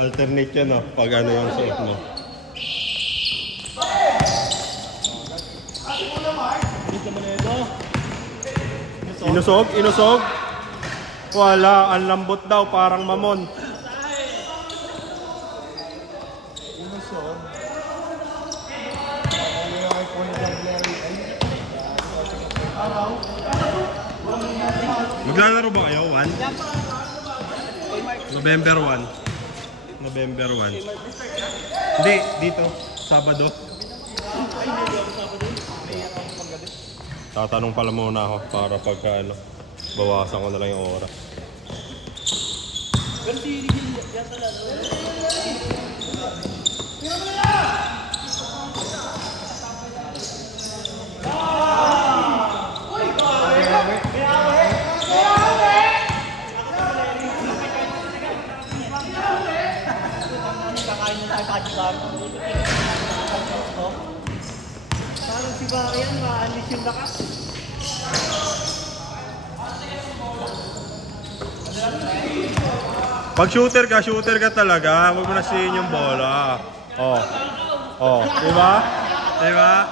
Alternate yan, no? Pag ano yung suot mo. Inusog? Inusog? Wala, ang lambot daw, parang mamon. Inusog. Maglalaro ba kayo? 1? November 1. November 1. Hindi, dito. Sabado. Tatanong pala muna ako para pagka ano, bawasan ko na lang yung oras. Parang si Varian, maalis yung lakas. Pag shooter ka talaga, huwag mo na siyin yung bola. Oh. Oh, di ba? Di ba?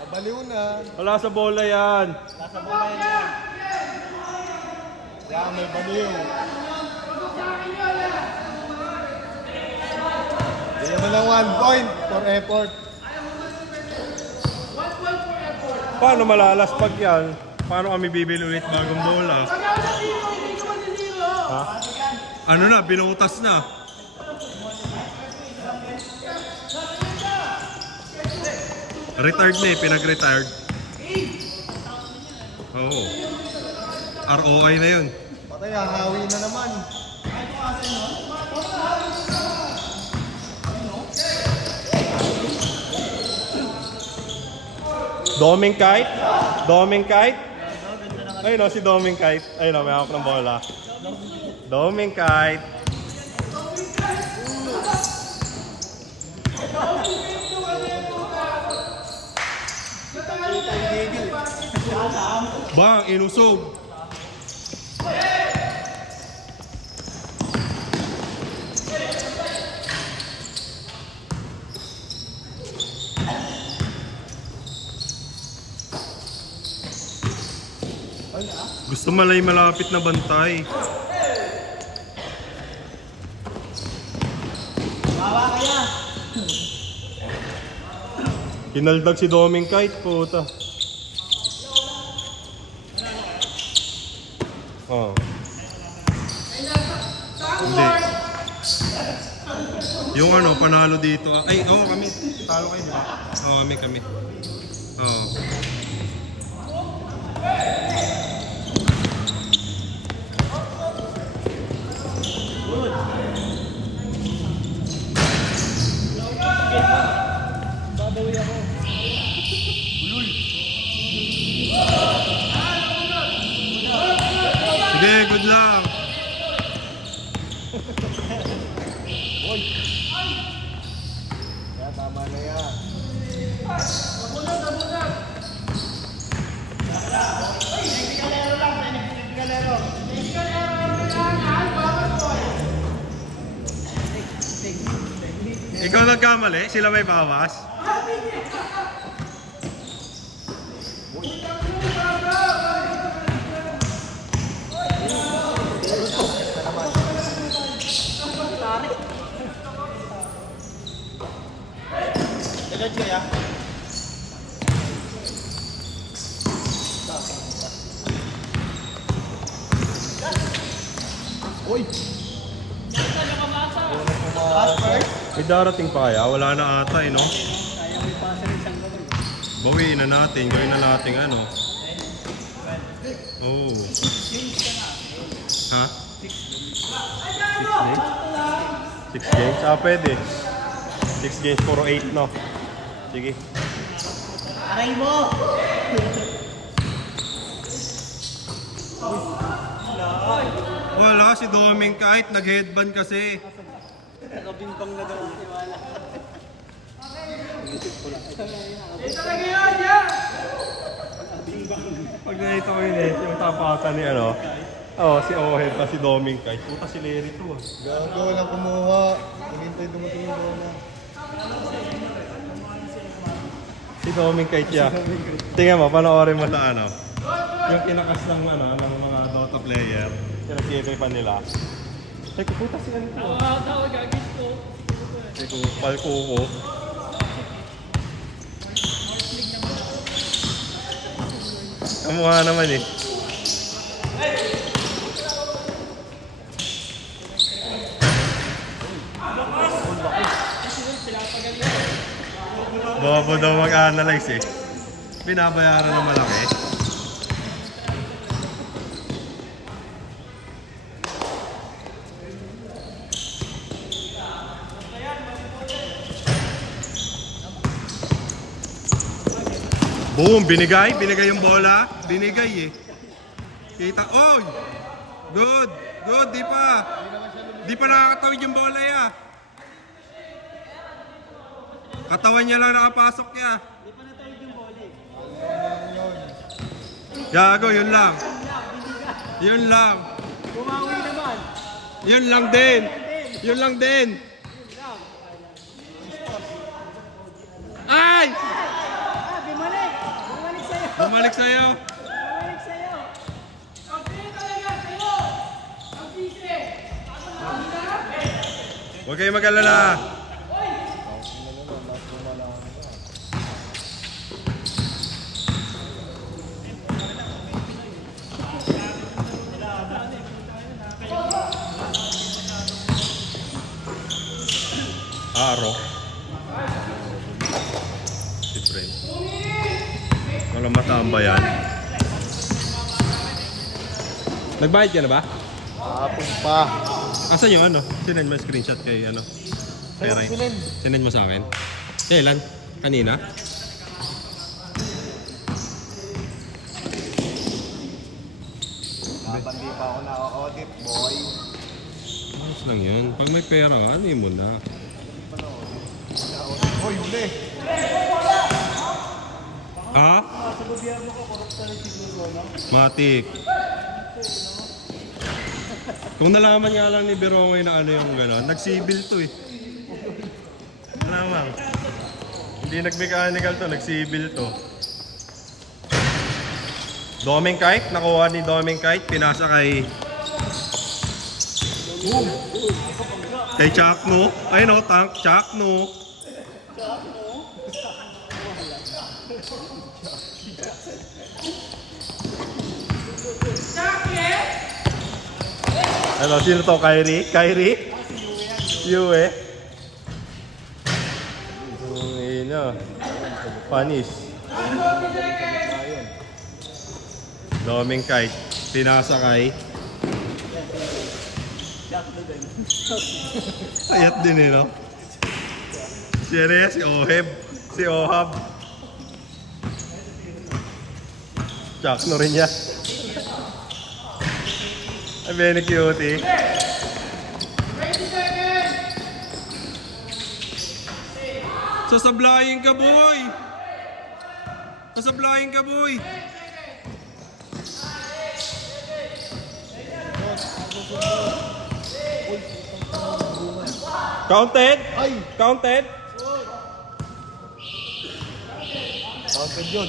Nabaliw na. Wala sa bola yan. Nasa bola yan. Yan, may baliw. Bigyan mo ng 1 point for effort. Paano malalaspag yan? Paano kami bibili ulit bagong bola? Ha? Ano na, binutas na. Retired na eh, pinag-retired. Oo. ROI na yun. Patay, hahawi na naman. Doming Kite? Doming Kite? Ayun o, si Doming Kite. Ayun o, may hawak ng bola. Doming Kite. Bang, inusog. Gusto malapit na bantay. Bawa kaya. Kinaldag si Doming Kite, puta. Oh. Hindi. Yung ano, panalo dito. Ay, oo, kami. Talo kayo, di ba? Oo, kami. Oo. Babawi ako. Sige, good luck. Kaya tama na yan. Ikaw nagkamali? Sila may bawas? Dagad kaya? Uy! May darating pa kaya? Wala na ata eh, no? Kaya may pasa rin siyang gawin. Bawiin na natin. Gawin na natin ano. Oh. Ha? 6 games? 6 games? Ah, pwede. 6 games, puro 8, no? Sige. Aray mo! Wala, si Doming kahit nag-headband kasi. Nakabimbang na daw. Wala. Pag nakita ko yun eh, yung tapatan ni ano, Oh, si Oheb pa si Doming kahit puta si Larry to. Ah. Gago, walang kumuha. Hinintay dumating yung bola. Si Doming kahit siya. Tingnan mo, panoorin mo sa ano. Yung kinakas ng ano, ng mga Dota player. Pinagkitipan nila. Ay, puta si ano to. Si Palkuko. Kamukha naman eh. Bobo daw mag-analyze eh. Binabayaran ng malaki. Boom! Binigay yung bola. Binigay eh. Kita, oy! Good! Good, di pa! Di pa nakakatawid yung bola ya. Katawan niya lang nakapasok niya. Gago, yun lang. Yun lang. Bumawi naman. Yun lang din. Yun lang din. Ay! Bumalik! Bumalik sa'yo! Bumalik sa'yo. Bumalik sa'yo! Huwag kayong mag-alala. Aro. Si Fred. Walang matambayan. Nagbayad ka na ba? Hapon pa. Asan yung ano? Sinend mo yung screenshot kay ano? Kay Ray. Sinend mo sa akin? Kailan? Kanina? Hindi pa ako na-audit, boy. Ayos lang yun. Pag may pera ka, ano mo na? Hoy, huli. Ha? Sa gobyerno ko, korupta rin siguro, no? Matik. Kung nalaman nga lang ni Berongoy na ano yung gano'n, nag-civil to eh. Malamang. Hindi nag-mechanical to, nag-civil to. Doming Kite, nakuha ni Doming Kite, pinasa kay... Kay Chakno. Ayun o, tank, Chakno. Ano, sino to? Kyrie? Kyrie? Yue. Ina. Panis. Doming Kite. Pinasa kay... Ayat din eh, no? Si Rhea, si Oheb, si Ohab. Chakno rin niya. Ay, very cute eh. Sasablayin ka, boy! Sasablayin ka, boy! Counted? Ay! Counted? Counted yun.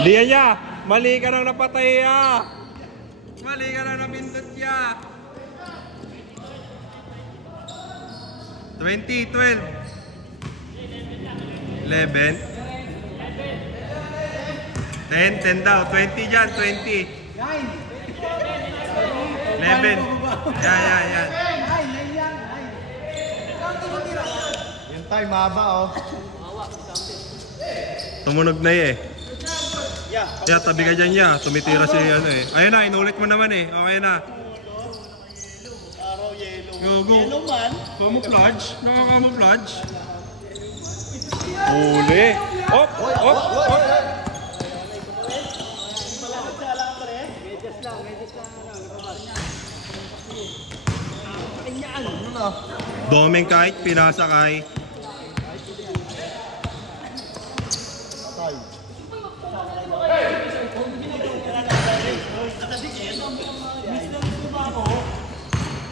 Hindi yan niya. Mali ka nang napatay ya. Mali ka nang napindot ya. 20, 12. 11. 10 daw. 20 dyan, 20. 11. Yan. Yung time, mahaba oh. Tumunog na eh. Kaya tabi ka dyan ya. Tumitira si ano eh. Ayun na, inulit mo naman eh. Okay na. Araw yellow. Go. Yellow man. Camouflage. Naka-camouflage. Huli. Op. Medyas lang. Ano na? Doming Kite, pinasa kay Patay.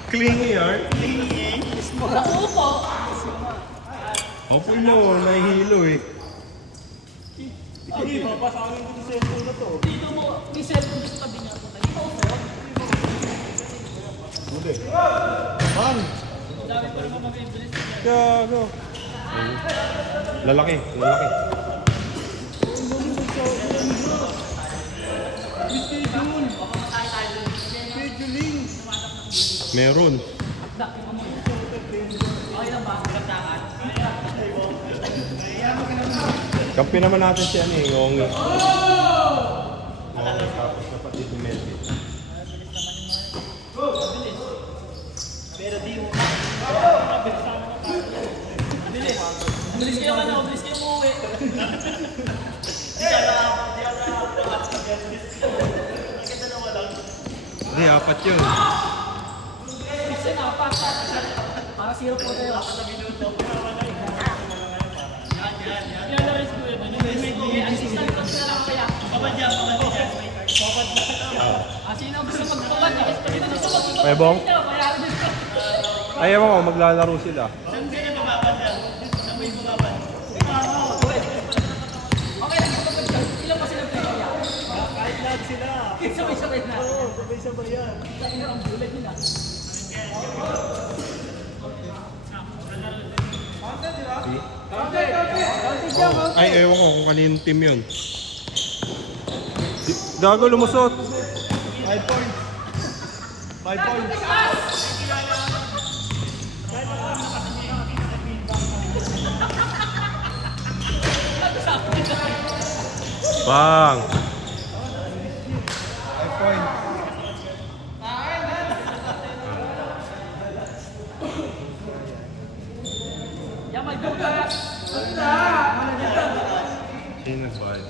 Clingy yarn. Upo. Opo mo, nahihilo eh. Hindi mo, pasawin ko sa cellphone na to. Dito mo, may cellphone sa tabi niya. Dito mo, Huli. Man! Gago. Lalaki, lalaki. Meron. Kampi naman natin siya ni Ngongi. Tapos kapatid ni Melvin. bilis kayo ano, bilis kayo umuwi. Hindi, apat yun. Kasi napak. Para 0 po tayo. Yan na rin ko yun. Assistant ko sila lang kaya. Babad yan. Sino gusto magpapad? Gusto magpapad. May bong? Bayaran din ko. Ay, ewan ko, maglalaro sila. Okay lang kapag ilang pa sila kaya? Kahit lahat sila. Sabay-sabay na. Oo, sabay-sabay yan. Laki na ang bullet nila. Ay, ewan ko kung kaninong team yun. Gago, lumusot. 5 points. 5 points. Bang! 5 points. Yan, may bukas. Sino ba yun?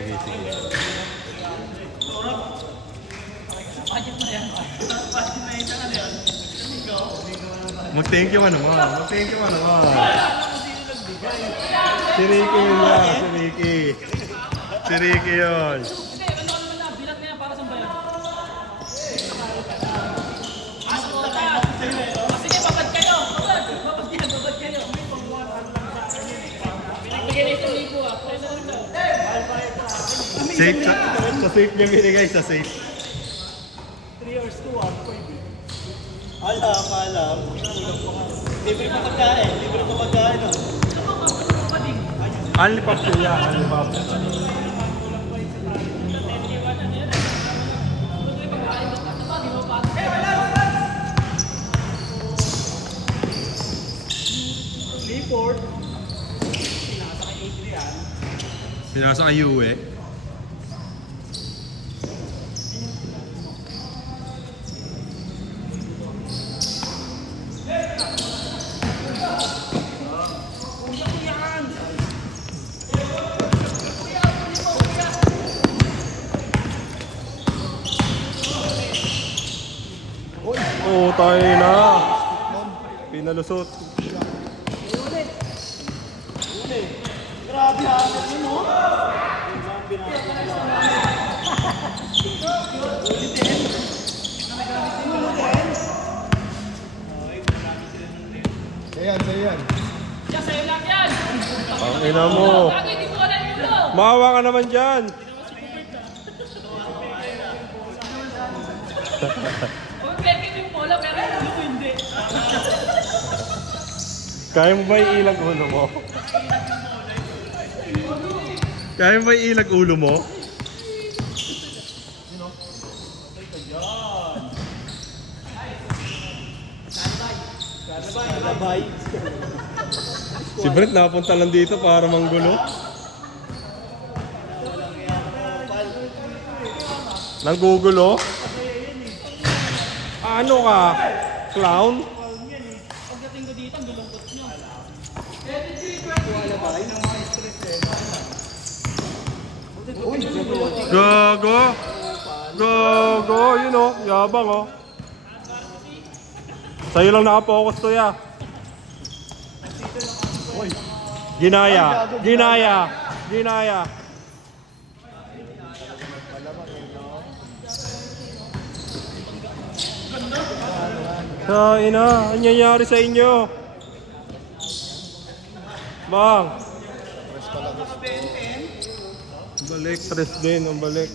Sige, sige. Budget na yan. Mag-thank you naman. Mag-thank you naman. Si Ricky yun lang. Si Ricky. Si Ricky yun. Hindi, ano na, bilat na yan para sa bayan. Pasok na tayo. Sige, babad kayo. Babad. Babad yan, babad kayo. Pinagbigay na isang libo ah. Pwede na rin daw. Safe. Sa safe niya binigay. Sa safe. 3 hours to 1, pwede. Alam. Libre pa pagkain. Libre pa pagkain. Only pop sila. Only pop. Report. Pinasa kay Yue. Oo, tayo na. Pinalusot. Grabe ha. Ano mo? Sayan. Yan, sa'yo lang yan. Ang ina mo. Bakit hindi mo wala yung ulo? Maawa ka naman dyan. Huwag peke mo yung bola, pero yung ulo ko hindi. Kaya mo ba iilag ulo mo? Kaya mo ba iilag ulo mo? Labay. Si Brent napunta lang dito para manggulo. Nanggugulo? Ano ka? Clown? Pagdating ko dito, ang gulungkot nyo. Gago? Gago? Yun o, yabang o. Sa'yo lang nakapokus to ya. Ginaya. Sa ina, ang nangyayari sa inyo? Bang! Balik, stress din, ang balik.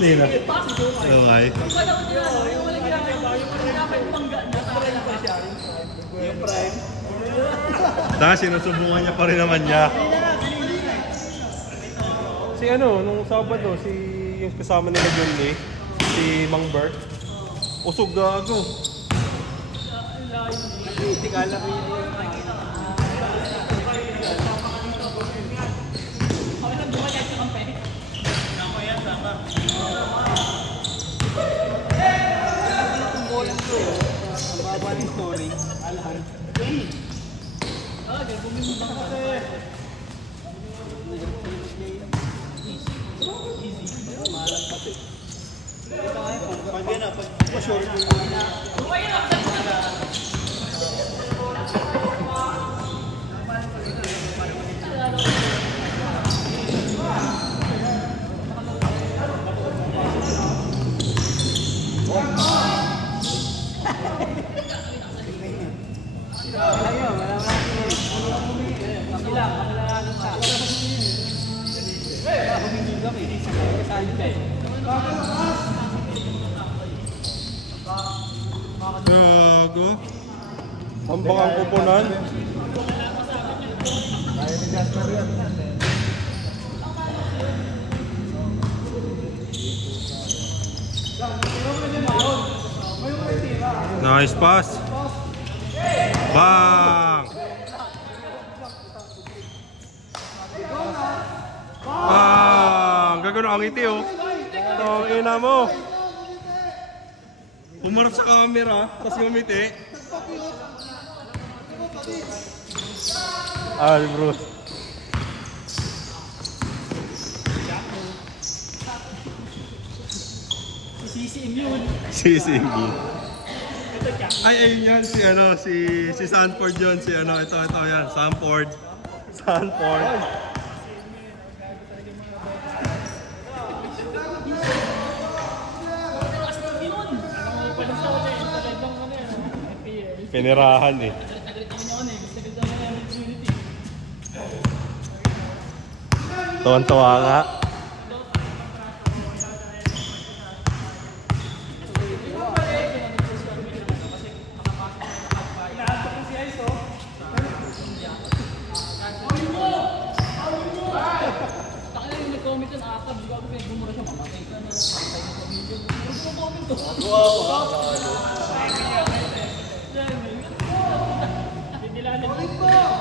Hindi na. Okay. Yung prime. Dahil sinusubukan niya pa rin naman niya. Si ano, nung Sabado, si yung kasama nila Junli, si Mang Bert, usog gago. Tigala rin yung ang baba ng story. Alahan. Bumimba ka kasi. Malang pati. Pag yan pag pa-short mo Gago. Ambang kupunan. Kaya ni Jasper yan. Nice pass. Bang! Bang! Gagano ang ngiti oh. Tong ina mo. Umarap sa camera, tapos ngumiti. Ay, bro. Sisi immune. Sising. Ay, ayun yan, si ano, si Sanford yun, si ano, ito yan, Sanford. Pinirahan eh. Tuwan-tuwa nga. Wow.